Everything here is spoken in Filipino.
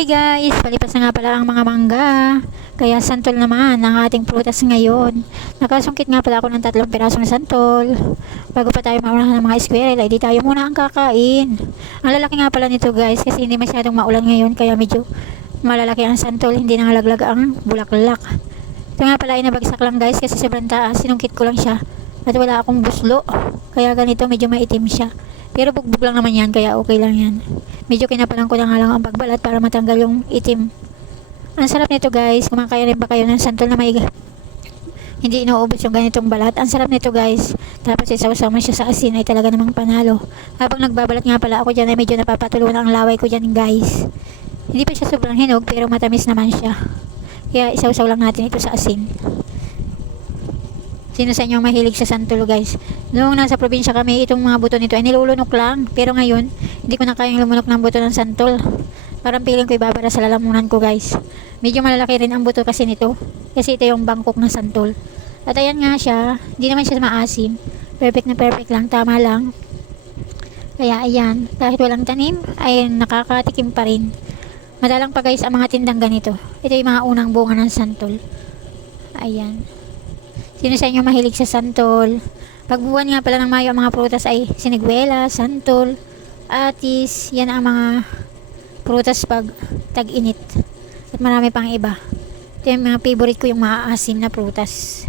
Hey guys, palipas na nga pala ang mga mangga. Kaya santol naman ang ating prutas ngayon. Nakasungkit nga pala ako ng 3 pirasong santol. Bago pa tayo maunahan ng mga squirrel, ay di tayo muna ang kakain. Ang lalaki nga pala nito guys, kasi hindi masyadong maulan ngayon, kaya medyo malalaki ang santol, hindi nangalaglag ang bulaklak. Ito nga pala ay nabagsak lang guys, kasi sobrang taas, sinungkit ko lang siya. At wala akong buslo, kaya ganito medyo maitim siya. Pero bugbog lang naman yan, kaya okay lang yan. Medyo kinapalan ko na nga lang ang pagbalat para matanggal yung itim. Ang sarap nito guys. Kumakain rin ba kayo ng santol na may hindi inuubos yung ganitong balat? Ang sarap nito guys. Tapos isawsama siya sa asin ay talaga namang panalo. Habang nagbabalat nga pala ako dyan ay medyo napapatulo na ang laway ko dyan guys. Hindi pa siya sobrang hinog pero matamis naman siya. Kaya isawsaw lang natin ito sa asin. Sino sa inyo mahilig sa santol guys? Noong nasa probinsya kami, itong mga buto nito ay nilulunok lang. Pero ngayon, hindi ko na kayang lumunok ng buto ng santol. Parang piling ko ibabara sa lalamunan ko guys. Medyo malalaki rin ang buto kasi nito. Kasi ito yung bangkok na santol. At ayan nga siya. Hindi naman siya maasim. Perfect na perfect lang. Tama lang. Kaya ayan. Kahit walang tanim, ay nakakatikim pa rin. Madalang pa guys ang mga tindang ganito. Ito yung mga unang bunga ng santol. Ayan. Sino sa inyo mahilig sa santol? Pagbuwan nga pala ng Mayo ang mga prutas ay siniguela, santol, atis. Yan ang mga prutas pag tag-init. At marami pang iba. Ito yung mga favorite ko, yung maaasim na prutas.